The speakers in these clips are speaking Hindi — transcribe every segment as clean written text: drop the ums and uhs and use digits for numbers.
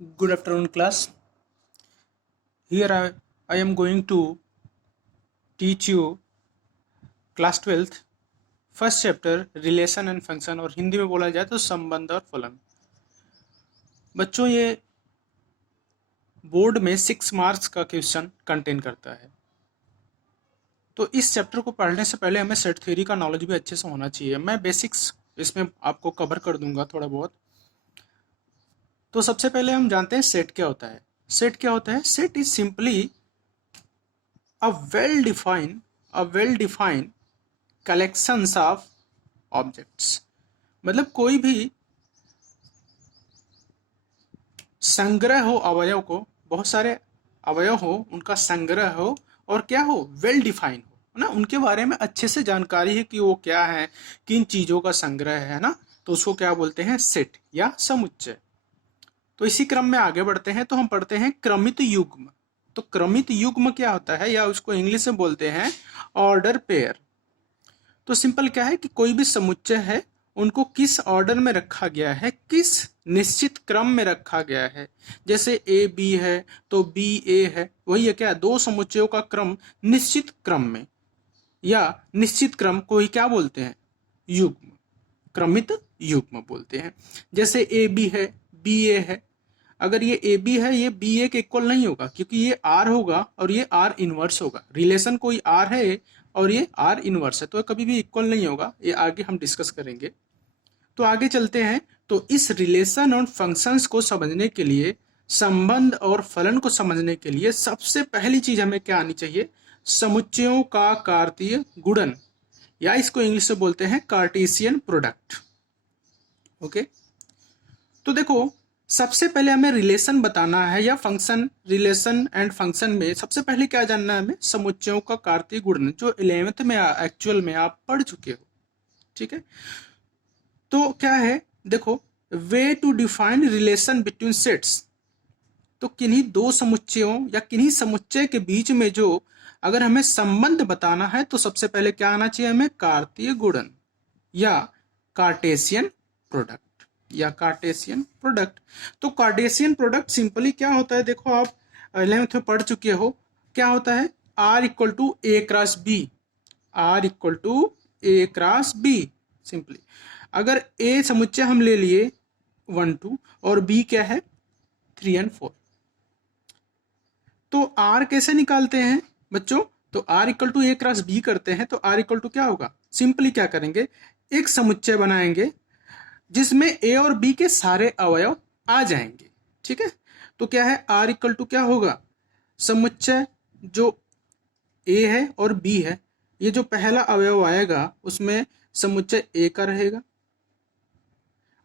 Good afternoon, class. Here I am going to teach you class 12th first chapter relation and function, और हिंदी में बोला जाए तो संबंध और फलन। बच्चों, ये बोर्ड में 6 मार्क्स का क्वेश्चन कंटेन करता है, तो इस चैप्टर को पढ़ने से पहले हमें सेट थ्योरी का नॉलेज भी अच्छे से होना चाहिए। मैं बेसिक्स इसमें आपको कवर कर दूंगा थोड़ा बहुत। तो सबसे पहले हम जानते हैं सेट क्या होता है। सेट क्या होता है? Set is simply a well defined collections of objects। मतलब कोई भी संग्रह हो अवयव को, बहुत सारे अवयव हो, उनका संग्रह हो, और क्या हो, वेल डिफाइन हो ना, उनके बारे में अच्छे से जानकारी है कि वो क्या है, किन चीजों का संग्रह है ना, तो उसको क्या बोलते हैं? सेट या समुच्चय। तो इसी क्रम में आगे बढ़ते हैं तो हम पढ़ते हैं क्रमित युग्म। तो क्रमित युग्म क्या होता है, या उसको इंग्लिश में बोलते हैं ऑर्डर पेयर। तो सिंपल क्या है कि कोई भी समुच्चय है, उनको किस ऑर्डर में रखा गया है, किस निश्चित क्रम में रखा गया है। जैसे ए बी है तो बी ए है, वही है क्या, दो समुच्चयों का क्रम निश्चित क्रम में, या निश्चित क्रम को ही क्या बोलते हैं? युग्म, क्रमित युग्म बोलते हैं। जैसे ए बी है, बी ए है, अगर ये ए बी है, ये बी ए के इक्वल नहीं होगा, क्योंकि ये आर होगा और ये आर इनवर्स होगा। रिलेशन कोई आर है और ये आर इनवर्स है, तो कभी भी इक्वल नहीं होगा। ये आगे हम डिस्कस करेंगे। तो आगे चलते हैं। तो इस रिलेशन और फंक्शंस को समझने के लिए, संबंध और फलन को समझने के लिए सबसे पहली चीज हमें क्या आनी चाहिए? समुच्चयों का कार्तीय गुणन, या इसको इंग्लिश में बोलते हैं कार्टेशियन प्रोडक्ट। ओके, तो देखो, सबसे पहले हमें रिलेशन बताना है या फंक्शन। रिलेशन एंड फंक्शन में सबसे पहले क्या जानना है हमें? समुच्चयों का कार्तीय गुणन, जो 11th में एक्चुअल में आप पढ़ चुके हो। ठीक है, तो क्या है, देखो, way to define relation between sets. तो किन्हीं दो समुच्चयों या किन्हीं समुच्चय के बीच में जो अगर हमें संबंध बताना है, तो सबसे पहले क्या आना चाहिए हमें? कार्तीय गुणन या कार्टेशियन प्रोडक्ट, या कार्टेशियन प्रोडक्ट। तो कार्टेशियन प्रोडक्ट सिंपली क्या होता है? देखो, आप 11th में पढ़ चुके हो। क्या होता है? R equal to A cross B. R equal to A cross B. Simply अगर ए समुच्चय हम ले लिए 1 2, और बी क्या है? 3 और 4, तो आर कैसे निकालते हैं बच्चों? तो R equal to A cross B करते हैं, तो आर इक्वल टू क्या होगा? सिंपली क्या करेंगे, एक समुच्चय बनाएंगे जिसमें ए और बी के सारे अवयव आ जाएंगे। ठीक है, तो क्या है, आर इक्वल टू क्या होगा? समुच्चय जो ए है और बी है, ये जो पहला अवयव आएगा उसमें समुच्चय ए का रहेगा,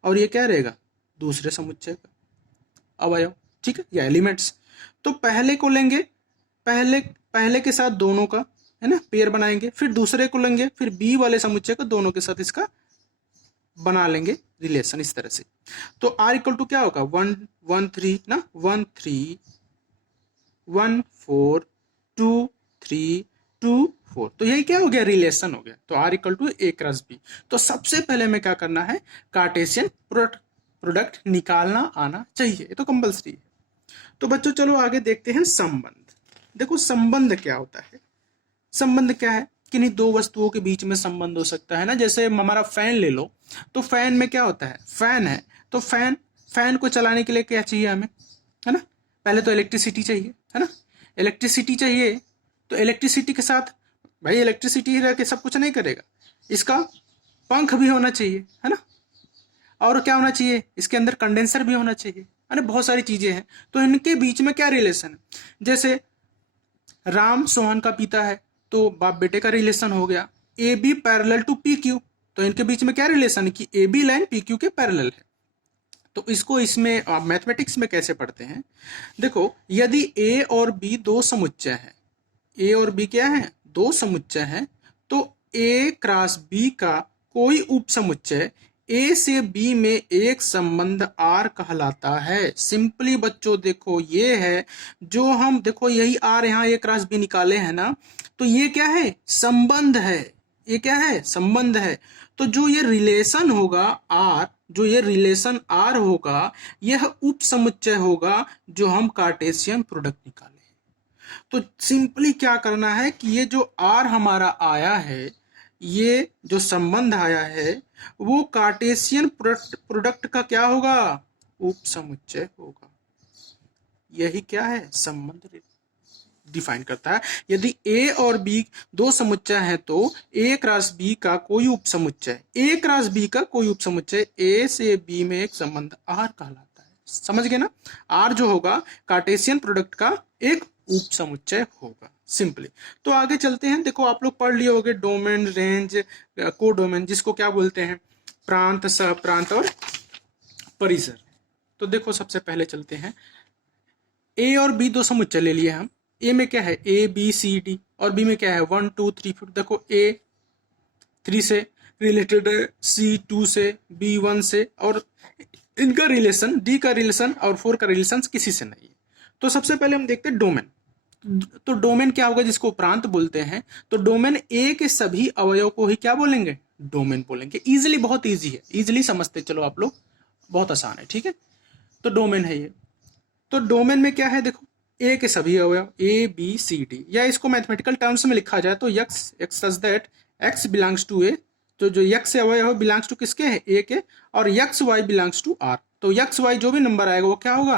और ये क्या रहेगा? दूसरे समुच्चय का अवयव। ठीक है, या एलिमेंट्स। तो पहले को लेंगे, पहले के साथ दोनों का, है ना, पेयर बनाएंगे। फिर दूसरे को लेंगे, फिर बी वाले समुच्चय को दोनों के साथ इसका बना लेंगे रिलेशन, इस तरह से। तो आर इक्वल टू क्या होगा? 1 1 3 ना, 1 3 1 4 2 3 2 4, तो यही क्या हो गया? रिलेशन हो गया। तो R equal to A cross B. तो सबसे पहले हमें क्या करना है? कार्टेशियन प्रोडक्ट निकालना आना चाहिए, ये तो कंपल्सरी है। तो बच्चों चलो आगे देखते हैं संबंध। देखो, संबंध क्या होता है? संबंध क्या है? किन्हीं दो वस्तुओं के बीच में संबंध हो सकता है ना। जैसे हमारा फैन ले लो, तो फैन में क्या होता है? फैन है तो फैन को चलाने के लिए क्या चाहिए हमें? है ना, पहले तो इलेक्ट्रिसिटी चाहिए, है ना। इलेक्ट्रिसिटी चाहिए, तो इलेक्ट्रिसिटी के साथ, भाई इलेक्ट्रिसिटी रह के सब कुछ नहीं करेगा, इसका पंख भी होना चाहिए, है ना। और क्या होना चाहिए? इसके अंदर कंडेंसर भी होना चाहिए, है ना। बहुत सारी चीजें हैं, तो इनके बीच में क्या रिलेशन है? जैसे राम सोहन का पिता है, तो बाप बेटे का रिलेशन हो गया। A B parallel to P Q, तो इनके बीच में क्या रिलेशन है कि A B line P Q के पैरेलल है। तो इसको इसमें मैथमेटिक्स में कैसे पढ़ते हैं? देखो, यदि ए और बी दो समुच्चय है, ए और बी क्या है? दो समुच्चय है, तो ए क्रॉस बी का कोई उप समुच्चय ए से बी में एक संबंध आर कहलाता है। सिंपली बच्चों देखो, ये है जो हम, देखो यही आर, यहाँ ए क्रॉस बी निकाले हैं ना, तो ये क्या है? संबंध है। ये क्या है, संबंध है। तो जो ये रिलेशन होगा आर, जो ये रिलेशन आर होगा, यह उप समुच्चय होगा जो हम कार्टेशियन प्रोडक्ट निकाले। तो सिंपली क्या करना है कि ये जो आर हमारा आया है, ये जो संबंध आया है, वो कार्टेशियन प्रोडक्ट का क्या होगा, उप समुच्चय होगा। यही क्या है, संबंध डिफाइन करता है। यदि ए और बी दो समुच्चय हैं तो ए क्रॉस बी का कोई उप समुच्चय, ए क्रॉस बी का कोई उप समुच्चय ए से बी में एक संबंध आर कहलाता है। समझ गए ना, आर जो होगा कार्टेशियन प्रोडक्ट का एक उप समुच्चय होगा, सिंपली। तो आगे चलते हैं। देखो आप लोग पढ़ लिए होंगे डोमेन, रेंज, कोडोमेन, जिसको क्या बोलते हैं, प्रांत, सह प्रांत और परिसर। तो देखो सबसे पहले चलते हैं, ए और बी दो समुच्चय ले लिए हम। ए में क्या है, ए बी सी डी, और बी में क्या है 1 2 3 4। देखो ए 3 से रिलेटेड है, सी 2 से, बी 1 से, और इनका रिलेशन, डी का रिलेशन और 4 का रिलेशन किसी से नहीं है। तो सबसे पहले हम देखते हैं डोमेन। तो डोमेन क्या होगा, जिसको प्रांत बोलते हैं। तो डोमेन ए के सभी अवयव को ही क्या बोलेंगे, डोमेन बोलेंगे। इजिली, बहुत इजी है, इजिली समझते चलो आप लोग, बहुत आसान है, ठीक है। तो डोमेन है ये। तो डोमेन में क्या है, देखो ए के सभी अवयव, ए बी सी डी, या इसको मैथमेटिकल टर्म्स में लिखा जाए तो x, x such that x belongs to A. तो जो यक्स से अवयव बिलोंग्स टू किसके है, ए के, और x y belongs to R. तो यक्स वाई जो भी नंबर आएगा वो क्या होगा,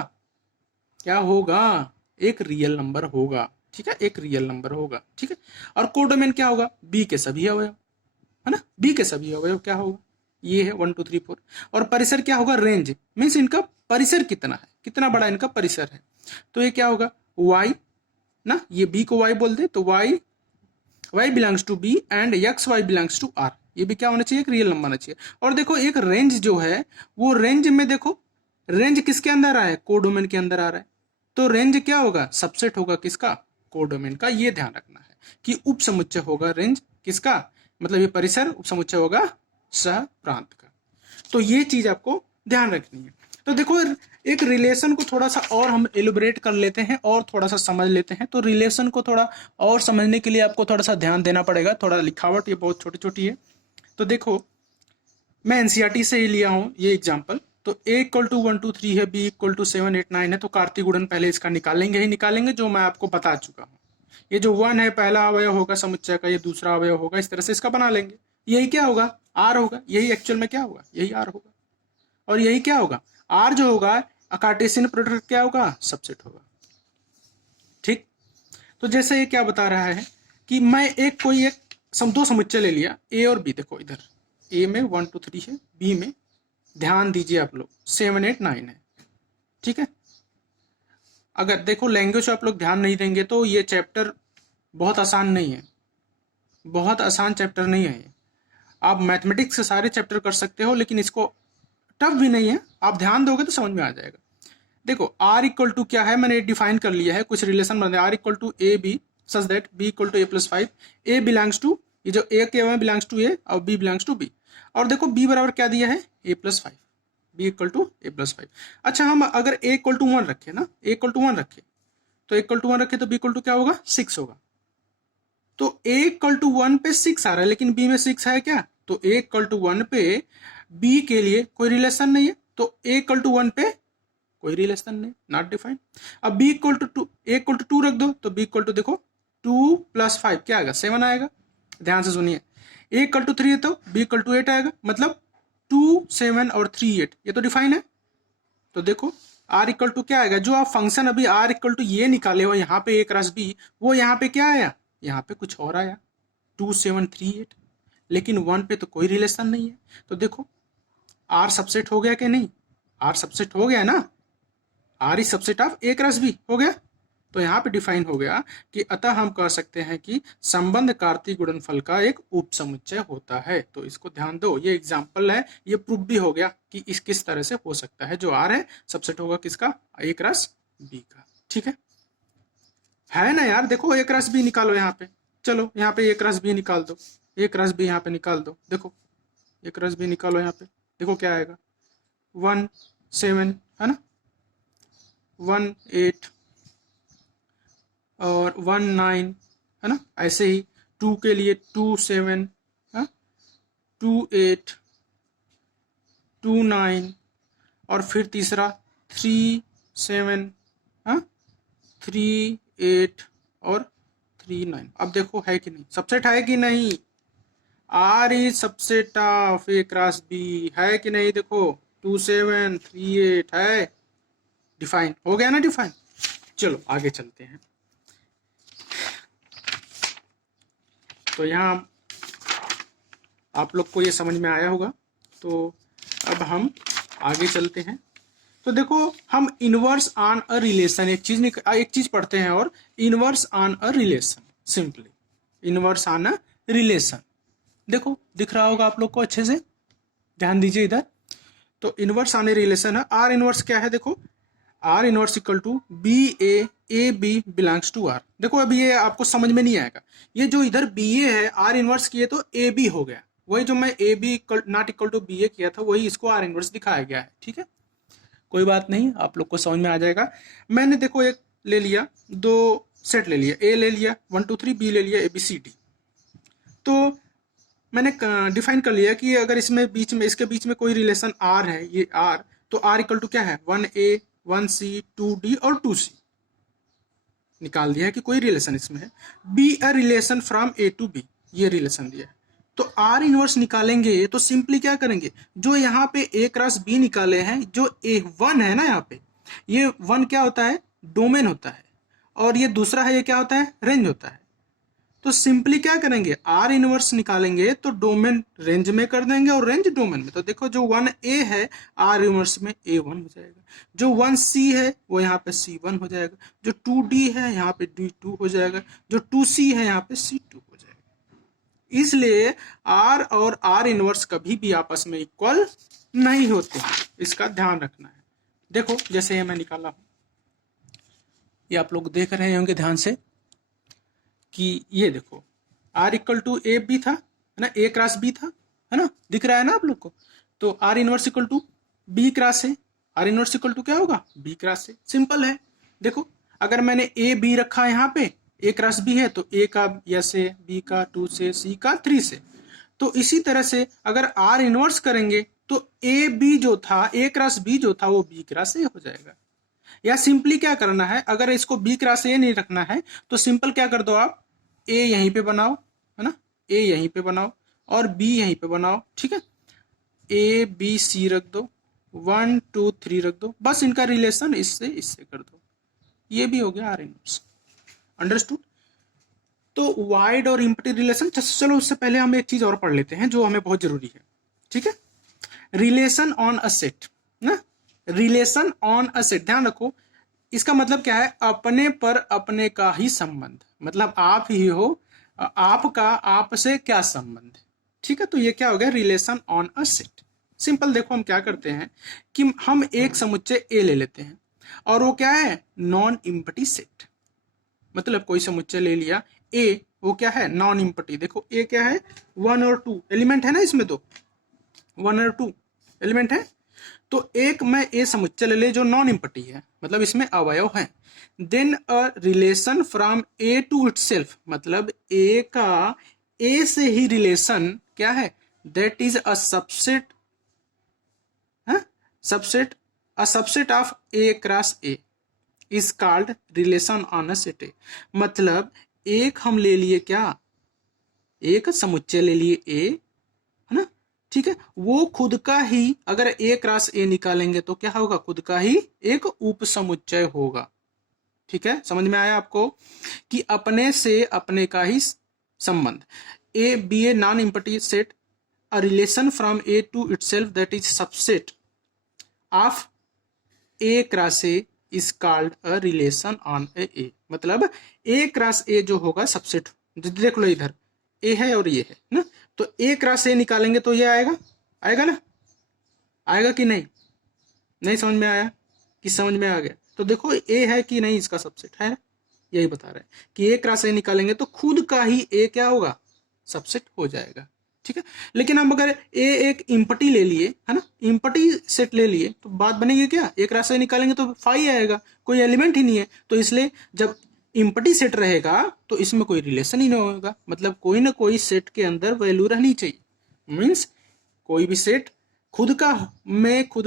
क्या होगा, एक रियल नंबर होगा, ठीक है, एक रियल नंबर होगा, ठीक है। और कोडोमेन क्या होगा, बी के सभी अवयव, है ना, बी के सभी अवयव क्या होगा, ये है 1 2 3 4। और परिसर क्या होगा, रेंज, मीन्स इनका परिसर कितना है, कितना बड़ा इनका परिसर है। तो ये क्या होगा, y ना, ये b को y बोल दे तो y belongs to b and x y belongs to r। ये भी क्या होना चाहिए, एक रियल नंबर होना चाहिए। और देखो एक रेंज जो है, वो रेंज में देखो, रेंज किसके अंदर आ रहा है, कोडोमेन के अंदर आ रहा है। तो रेंज क्या होगा, सबसेट होगा किसका, कोडोमेन का। ये ध्यान रखना है कि उप समुच्चय होगा रेंज किसका, मतलब ये परिसर उप समुच्चय होगा सह प्रांत का। तो ये चीज आपको ध्यान रखनी है। तो देखो एक रिलेशन को थोड़ा सा और हम एलिब्रेट कर लेते हैं और थोड़ा सा समझ लेते हैं। तो रिलेशन को थोड़ा और समझने के लिए आपको थोड़ा सा ध्यान देना पड़ेगा, थोड़ा लिखावट ये बहुत छोटी छोटी है। तो देखो मैं एनसीईआरटी से ही लिया हूँ ये एग्जाम्पल। तो a इक्वल टू 1 2 3 है, b इक्वल टू 7 8 9 है। तो कार्तीय गुणन पहले इसका निकालेंगे ही निकालेंगे, जो मैं आपको बता चुका हूँ। ये जो 1 है पहला अवयव होगा समुच्चय का, ये दूसरा अवयव होगा, इस तरह से इसका बना लेंगे। यही क्या होगा, आर होगा। यही एक्चुअल में क्या होगा, यही आर होगा। और यही क्या होगा, आर जो होगा कार्टेशियन प्रोडक्ट क्या होगा, सबसेट होगा, ठीक। तो जैसे ये क्या बता रहा है कि मैं एक कोई एक दो समुच्चय ले लिया, ए और बी। देखो इधर ए में 1 2 3 है, बी में ध्यान दीजिए आप लोग 7 8 9 है, ठीक है। अगर देखो लैंग्वेज आप लोग ध्यान नहीं देंगे तो ये चैप्टर बहुत आसान नहीं है, बहुत आसान चैप्टर नहीं है ये। आप मैथमेटिक्स से सारे चैप्टर कर सकते हो, लेकिन इसको टफ भी नहीं है, आप ध्यान दोगे तो समझ में आ जाएगा। देखो आर इक्वल टू क्या है, मैंने डिफाइन कर लिया है, कुछ रिलेशन बना R equal to A B such that B equal to ए+5। ए बिलोंग्स टू, ये जो ए के में बिलोंग्स टू ए और बी बिलोंग्स टू बी। और देखो बी बराबर क्या दिया है, a+5, B equal to a+5। अच्छा हम अगर a इक्वल टू 1 रखे ना, a इक्वल टू 1 रखे, तो a इक्वल टू 1 रखे तो b इक्वल टू क्या होगा, 6 होगा। तो a इक्वल टू 1 पे 6 आ रहा है, लेकिन b में 6 है क्या, तो a इक्वल टू 1 पे b के लिए कोई रिलेशन नहीं है, तो a इक्वल टू 1 पे कोई रिलेशन नहीं, नॉट डिफाइंड। अब b equal to 2, a equal to 2 रख दो, तो b इक्वल टू देखो 2 + 5 क्या आएगा, 7 आएगा। ध्यान से सुनिए, a इक्वल टू 3 है तो b इक्वल टू 8 आएगा, मतलब 2 7 और 3 8, ये तो डिफाइन है। तो देखो r इक्वल टू क्या आएगा, जो आप फंक्शन अभी r इक्वल टू ये निकाले हो यहाँ पे a क्रॉस b, वो यहाँ पे क्या आया, यहाँ पे कुछ और आया 2 7 3 8, लेकिन 1 पे तो कोई रिलेशन नहीं है। तो देखो r सबसेट हो गया कि नहीं, r सबसेट हो गया ना, r is subset of a cross b हो गया। तो यहाँ पे डिफाइन हो गया कि अतः हम कह सकते हैं कि संबंध कार्तीय गुणनफल का एक उप समुच्चय होता है। तो इसको ध्यान दो, ये एग्जाम्पल है, ये प्रूफ भी हो गया कि इस किस तरह से हो सकता है। जो आर है सबसेट होगा किसका, ए क्रॉस बी का, ठीक है ना यार। देखो ए क्रॉस बी निकालो यहाँ पे, चलो यहाँ पे ए क्रॉस बी निकाल दो, ए क्रॉस बी यहाँ पे निकाल दो। देखो ए क्रॉस बी निकालो यहाँ पे, देखो क्या आएगा 1 7 है ना, 1 8 और 1 9 है ना। ऐसे ही 2 के लिए 2 7 28, 29 और फिर तीसरा 37, हाँ 38 और 39। अब देखो है कि नहीं, सबसेट है कि नहीं, R is subset of A cross B, है कि नहीं, देखो 27, 38 है, डिफाइन हो गया ना, डिफाइन। चलो आगे चलते हैं। तो यहाँ आप लोग को ये समझ में आया होगा। तो अब हम आगे चलते हैं। तो देखो हम इनवर्स ऑन अ रिलेशन एक चीज पढ़ते हैं, और inverse on a relation, simply inverse on a relation. देखो दिख रहा होगा आप लोग को अच्छे से, ध्यान दीजिए इधर। तो इनवर्स ऑन ए रिलेशन है, आर इनवर्स क्या है, देखो R inverse equal to A B belongs to R. देखो अभी ये आपको समझ में नहीं आएगा, ये जो इधर बी ए है आर इनवर्स किए तो ए बी हो गया, वही जो मैं A B not equal to B A किया था वही इसको आर इनवर्स दिखाया गया है, ठीक है। कोई बात नहीं, आप लोग को समझ में आ जाएगा। मैंने देखो एक ले लिया, दो सेट ले लिया, ए ले लिया 1 2 3, बी ले लिया ए बी सी डी। तो मैंने डिफाइन कर लिया कि अगर इसमें बीच में, इसके बीच में कोई रिलेशन आर है, ये आर, तो आर इक्वल टू क्या है 1A 1C 2D और 2C। निकाल दिया है कि कोई रिलेशन इसमें है। Be a relation from A to B, ये रिलेशन दिया है। तो आर इनवर्स निकालेंगे तो सिंपली क्या करेंगे, जो यहाँ पे ए क्रॉस बी निकाले हैं, जो ए वन है ना यहाँ पे, ये वन क्या होता है, डोमेन होता है, और ये दूसरा है ये क्या होता है, रेंज होता है। तो सिंपली क्या करेंगे, आर इनवर्स निकालेंगे तो डोमेन रेंज में कर देंगे और रेंज डोमेन में। तो देखो जो 1A है आर इनवर्स में A1 हो जाएगा, जो 1C है वो यहाँ पे C1 हो जाएगा, जो 2D है यहाँ पे D2 हो जाएगा, जो 2C है यहाँ पे C2 हो जाएगा। इसलिए आर और आर इनवर्स कभी भी आपस में इक्वल नहीं होते, इसका ध्यान रखना है। देखो जैसे ये मैं निकाला हूं, ये आप लोग देख रहे होंगे ध्यान से कि ये देखो R equal to A B था, है ना, ए क्रॉस बी था, है ना, दिख रहा है ना आप लोग को। तो R inverse equal to B cross है, आर इनवर्स इक्वल टू क्या होगा, बी क्रॉस है, सिंपल है। देखो अगर मैंने ए बी रखा है यहाँ पे, ए क्रॉस बी है तो ए का यस से, बी का 2 से, सी का 3 से। तो इसी तरह से अगर आर इनवर्स करेंगे तो ए बी जो था, ए क्रॉस बी जो था वो बी क्रॉस ए हो जाएगा। या सिंपली क्या करना है, अगर इसको बी क्रॉस ए नहीं रखना है तो सिंपल क्या कर दो आप, ए यहीं पे बनाओ, है ना, ए यहीं पे बनाओ और बी यहीं पे बनाओ, ठीक है। ए बी सी रख दो, 1 2 3 रख दो, बस इनका रिलेशन इससे इससे कर दो, ये भी हो गया आर इनवर्स। अंडरस्टूड। तो वाइड और इम्पटी रिलेशन, चलो उससे पहले हम एक चीज और पढ़ लेते हैं जो हमें बहुत जरूरी है, ठीक है। रिलेशन ऑन अ सेट ना, रिलेशन ऑन अ सेट, ध्यान रखो इसका मतलब क्या है, अपने पर अपने का ही संबंध, मतलब आप ही हो, आपका आपसे क्या संबंध है, ठीक है। तो ये क्या हो गया, relation on a set. Simple देखो हम क्या करते हैं कि हम एक समुच्चय ए ले लेते हैं और वो क्या है, नॉन इम्पटी सेट, मतलब कोई समुच्चय ले लिया ए, वो क्या है, नॉन इम्पटी। देखो ए क्या है, 1 और 2 एलिमेंट है ना इसमें, तो 1 और 2 एलिमेंट है। तो एक मैं ए समुच्चय ले ले जो नॉन इम्पटी है, मतलब इसमें अवयव है। Then a relation from A to itself, मतलब ए का ए से ही रिलेशन क्या है, that is a subset, subset, a subset of A cross A is called relation on a set A. मतलब एक हम ले लिए क्या, एक समुच्चय ले लिए ए, है ना, ठीक है, वो खुद का ही, अगर ए क्रॉस ए निकालेंगे तो क्या होगा, खुद का ही एक उप समुच्चय होगा, ठीक है। समझ में आया आपको कि अपने से अपने का ही संबंध। A B A non empty set, a relation from A to itself that is subset of A cross A is called a relation on A. मतलब ए क्रॉस ए जो होगा सबसेट, देख लो इधर ए है और ये है ना, तो ए क्रॉस ए निकालेंगे तो ये आएगा, आएगा ना, आएगा कि नहीं, नहीं समझ में आया कि समझ में आ गया। तो देखो ए है कि नहीं, इसका सबसेट है, यही बता रहे हैं कि ए क्रॉस ए निकालेंगे तो खुद का ही ए क्या होगा, सबसेट हो जाएगा, ठीक है। लेकिन हम अगर ए एक इम्पटी ले लिए, है ना, इम्पटी सेट ले लिए तो बात बनेगी क्या, एक क्रॉस ए निकालेंगे तो फाई आएगा, कोई एलिमेंट ही नहीं है। तो इसलिए जब इम्पटी सेट रहेगा तो इसमें कोई रिलेशन ही नहीं होगा, मतलब कोई ना कोई सेट के अंदर वैल्यू रहनी चाहिए। मीन्स कोई भी सेट खुद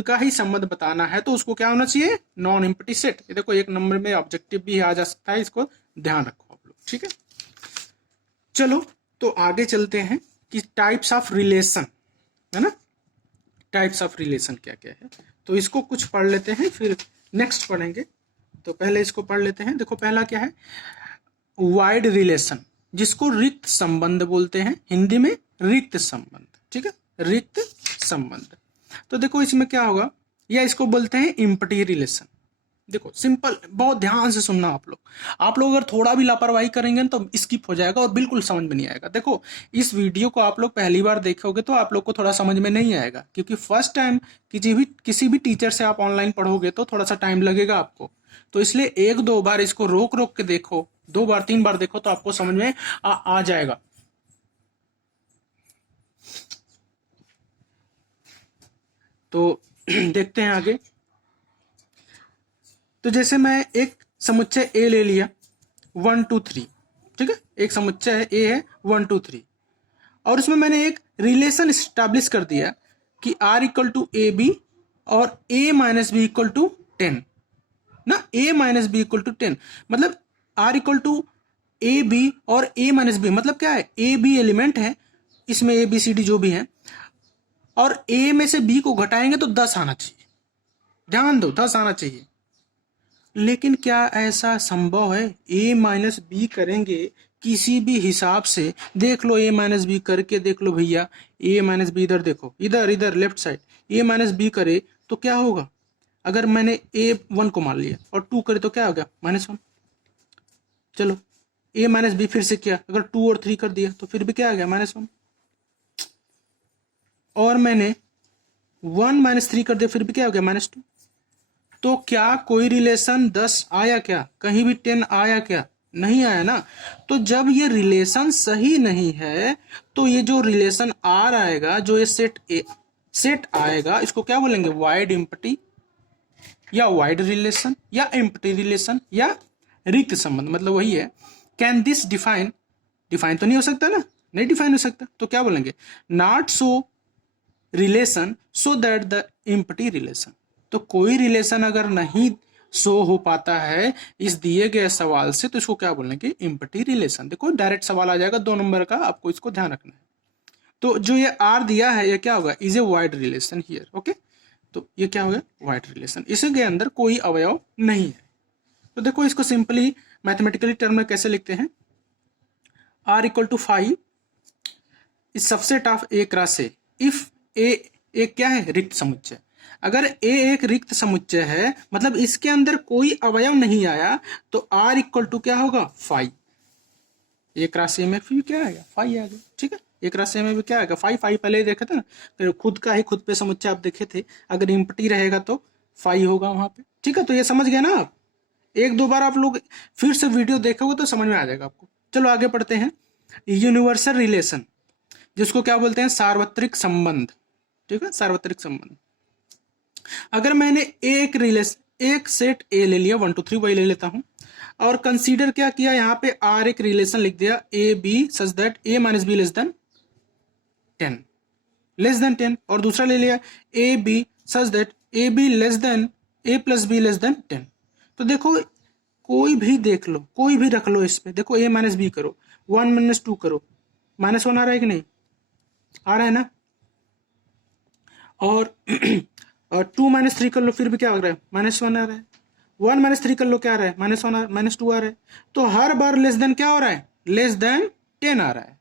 का ही संबंध बताना है तो उसको क्या होना चाहिए, नॉन एम्प्टी सेट। ये देखो एक नंबर में ऑब्जेक्टिव भी आ जा सकता है, इसको ध्यान रखो आप लोग, ठीक है। चलो तो आगे चलते हैं कि टाइप्स ऑफ रिलेशन, है ना, टाइप्स ऑफ रिलेशन क्या क्या है। तो इसको कुछ पढ़ लेते हैं, फिर नेक्स्ट पढ़ेंगे। तो पहले इसको पढ़ लेते हैं। देखो पहला क्या है, वाइड रिलेशन, जिसको रिक्त संबंध बोलते हैं, हिंदी में रिक्त संबंध, ठीक है, रिक्त संबंध। तो देखो इसमें क्या होगा, या इसको बोलते हैं इम्पटी रिलेशन। देखो सिंपल, बहुत ध्यान से सुनना आप लोग अगर थोड़ा भी लापरवाही करेंगे ना तो स्किप हो जाएगा और बिल्कुल समझ में नहीं आएगा। देखो इस वीडियो को आप लोग पहली बार देखोगे तो आप लोग को थोड़ा समझ में नहीं आएगा, क्योंकि फर्स्ट टाइम किसी भी टीचर से आप ऑनलाइन पढ़ोगे तो थोड़ा सा टाइम लगेगा आपको। तो इसलिए एक दो बार इसको रोक रोक के देखो, 2 बार 3 बार देखो तो आपको समझ में आ जाएगा। तो देखते हैं आगे। तो जैसे मैं एक समुच्चय ए ले लिया 1 2 3, ठीक है, एक समुच्चय है ए है 1 2 3, और उसमें मैंने एक रिलेशन स्टैब्लिश कर दिया कि R equal to A b और a minus b equal to 10 ना, a minus b equal to 10, मतलब R equal to A b और ए माइनस बी, मतलब क्या है, ए बी एलिमेंट है इसमें, ए बी सी डी जो भी है, और ए में से बी को घटाएंगे तो 10 आना चाहिए। ध्यान दो, 10 आना चाहिए। लेकिन क्या ऐसा संभव है, ए माइनस बी करेंगे किसी भी हिसाब से, देख लो ए माइनस बी करके देख लो भैया, ए माइनस बी इधर देखो, इधर इधर लेफ्ट साइड, ए माइनस बी करे तो क्या होगा, अगर मैंने ए 1 को मान लिया और 2 करे तो क्या हो गया, -1। चलो ए माइनस बी फिर से किया, अगर 2 और 3 कर दिया तो फिर भी क्या आ गया, -1। और मैंने 1 -3 कर दिया फिर भी क्या हो गया, -2। तो क्या कोई रिलेशन 10 आया क्या, कहीं भी 10 आया क्या, नहीं आया ना। तो जब ये रिलेशन सही नहीं है तो ये जो रिलेशन आर आएगा, जो ये सेट आएगा, इसको क्या बोलेंगे, वाइड इम्पटी या वाइड रिलेशन या इम्पटी रिलेशन या रिक्त संबंध, मतलब वही है। कैन दिस डिफाइन तो नहीं हो सकता ना, नहीं डिफाइन हो सकता, तो क्या बोलेंगे, not so relation so that the empty relation. तो कोई रिलेशन अगर नहीं शो हो पाता है इस दिए गए सवाल से तो इसको क्या बोलेंगे, इम्पटी रिलेशन। देखो डायरेक्ट सवाल आ जाएगा 2 नंबर का, आपको इसको ध्यान रखना है। तो जो ये आर दिया है ये क्या होगा, is a wide relation here, okay. तो ये क्या होगा, वाइड रिलेशन, इसके अंदर कोई अवयव नहीं है। तो देखो इसको सिंपली मैथमेटिकली टर्म में कैसे लिखते हैं, R equal to 5 is subset of A cross A if A क्या है, रिक्त समुच्चय। अगर ए एक रिक्त समुच्चय है, मतलब इसके अंदर कोई अवयव नहीं आया, तो आर इक्वल टू क्या होगा, 5। ए क्रॉस ए में फिर क्या आएगा, 5 आ गया, ठीक है। ए क्रॉस ए में भी क्या आएगा, 5 पहले ही देखे थे ना, फिर खुद का ही खुद पे समुच्चय आप देखे थे, अगर इम्पटी रहेगा तो 5 होगा वहां पे, ठीक है। तो ये समझ गया ना आप, 1 2 बार आप लोग फिर से वीडियो देखोगे तो समझ में आ जाएगा आपको। चलो आगे पढ़ते हैं, यूनिवर्सल रिलेशन, जिसको क्या बोलते हैं, सार्वत्रिक संबंध, ठीक है, सार्वत्रिक संबंध। अगर मैंने एक सेट ए ले लिया 1 2 3, वही ले लेता हूं, और कंसीडर क्या किया, यहां पे आर एक रिलेशन लिख दिया, a B such that a minus b less than 10, और दूसरा ले लिया a B such that a b less than a plus B less than 10। तो देखो कोई भी देख लो, कोई भी रख लो इस पे, देखो ए माइनस बी करो, 1 - 2 करो, -1 आ रहा है कि नहीं, आ रहा है ना। और 2 - 3 कर लो, फिर भी क्या हो रहा है, -1 आ रहा है। 1 - 3 कर लो, क्या आ रहा है, -2 आ रहा है। तो हर बार लेस देन क्या हो रहा है, लेस देन 10 आ रहा है।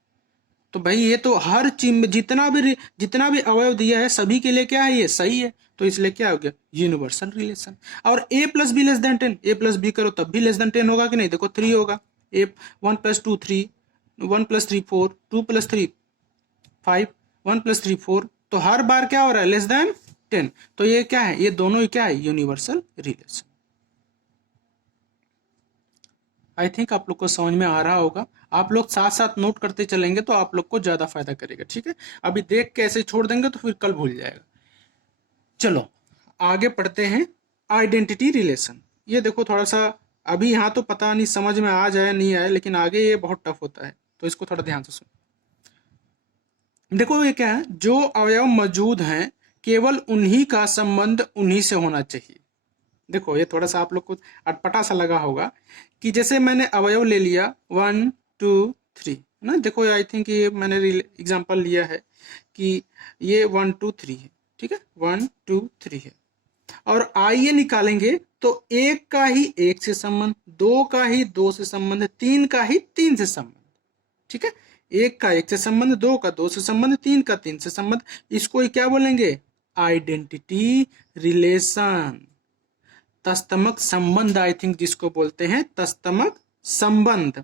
तो भाई ये तो हर चीज में जितना भी अवयव दिया है सभी के लिए क्या है, ये सही है। तो इसलिए क्या हो गया, यूनिवर्सल रिलेशन। और A plus B less than 10, A plus B करो तब भी लेस देन 10 होगा कि नहीं, देखो 3 होगा, ए 1 + 2 3, 1 + 3 4, 2 + 3 5, 1 + 3 4, तो हर बार क्या हो रहा है, लेस देन 10। तो ये क्या है, ये दोनों ही क्या है, यूनिवर्सल रिलेशन। आई थिंक आप लोग को समझ में आ रहा होगा। आप लोग साथ साथ नोट करते चलेंगे तो आप लोग को ज्यादा फायदा करेगा, ठीक है। अभी देख के ऐसे छोड़ देंगे तो फिर कल भूल जाएगा। चलो आगे पढ़ते हैं, आइडेंटिटी रिलेशन। ये देखो थोड़ा सा अभी यहाँ तो पता नहीं समझ में आ जाए नहीं आए, लेकिन आगे ये बहुत टफ होता है, तो इसको थोड़ा ध्यान से सुनो। देखो ये क्या है, जो अवयव मौजूद हैं केवल उन्हीं का संबंध उन्हीं से होना चाहिए। देखो ये थोड़ा सा आप लोग को अटपटा सा लगा होगा कि जैसे मैंने अवयव ले लिया 1 2 3 ना, देखो आई थिंक ये मैंने एग्जांपल लिया है कि ये 1 2 3 है, ठीक है, 1 2 3 है। और आइए निकालेंगे तो एक का ही एक से संबंध, दो का ही दो से संबंध, तीन का ही तीन से संबंध, ठीक है। एक का एक से संबंध, दो का दो से संबंध, तीन का तीन से संबंध, इसको ही क्या बोलेंगे, आइडेंटिटी रिलेशन, तस्तमक संबंध, आई थिंक जिसको बोलते हैं तस्तमक संबंध,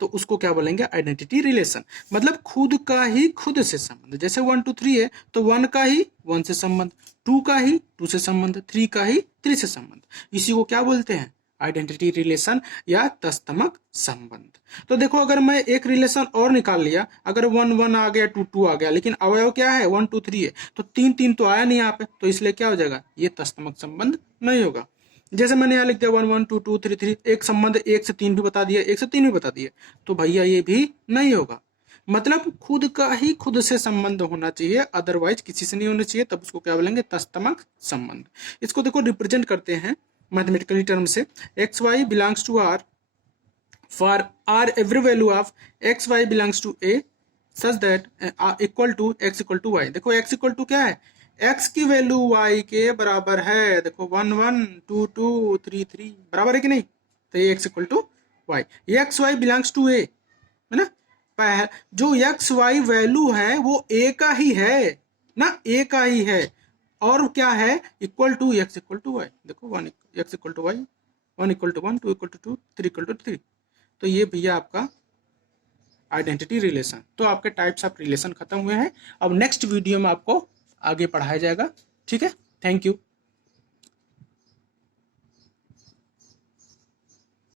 तो उसको क्या बोलेंगे, आइडेंटिटी रिलेशन। मतलब खुद का ही खुद से संबंध, जैसे 1 2 3 है तो 1 का ही 1 से संबंध, 2 का ही 2 से संबंध, 3 का ही 3 से संबंध, इसी को क्या बोलते हैं, आइडेंटिटी रिलेशन या तस्तमक संबंध। तो देखो अगर मैं एक रिलेशन और निकाल लिया, अगर 1 1 आ गया, 2 2 आ गया, लेकिन अवयव क्या है 1 2 3 है, तो 3 3 तो आया नहीं यहाँ पे, तो इसलिए क्या हो जाएगा, ये तस्तमक संबंध नहीं होगा। जैसे मैंने यहाँ लिख दिया 1 1 2 2 3 3, एक संबंध एक से तीन भी बता दिया, एक से तीन भी बता दिया, तो भैया ये भी नहीं होगा। मतलब खुद का ही खुद से संबंध होना चाहिए, अदरवाइज किसी से नहीं होना चाहिए, तब उसको क्या बोलेंगे, तस्तमक संबंध। इसको देखो रिप्रेजेंट करते हैं मैथमेटिकली टर्म से, x y belongs to R, for R every value of x y belongs to A such that equal to x equal to y. देखो एक्स इक्वल टू क्या है, एक्स की वैल्यू वाई के बराबर है, देखो 1 1 2 2 3 3 बराबर है कि नहीं, तो ये x equal to y, x y belongs to A, है ना। जो एक्स वाई वैल्यू है वो ए का ही है ना, ए का ही है, और क्या है, equal to x equal to y. देखो 1 x equal to y, 1 equal to 1, 2 equal to 2, 3 equal to 3, तो ये भैया आपका आइडेंटिटी रिलेशन। तो आपके टाइप्स ऑफ रिलेशन खत्म हुए हैं। अब नेक्स्ट वीडियो में आपको आगे पढ़ाया जाएगा, ठीक है। Thank you.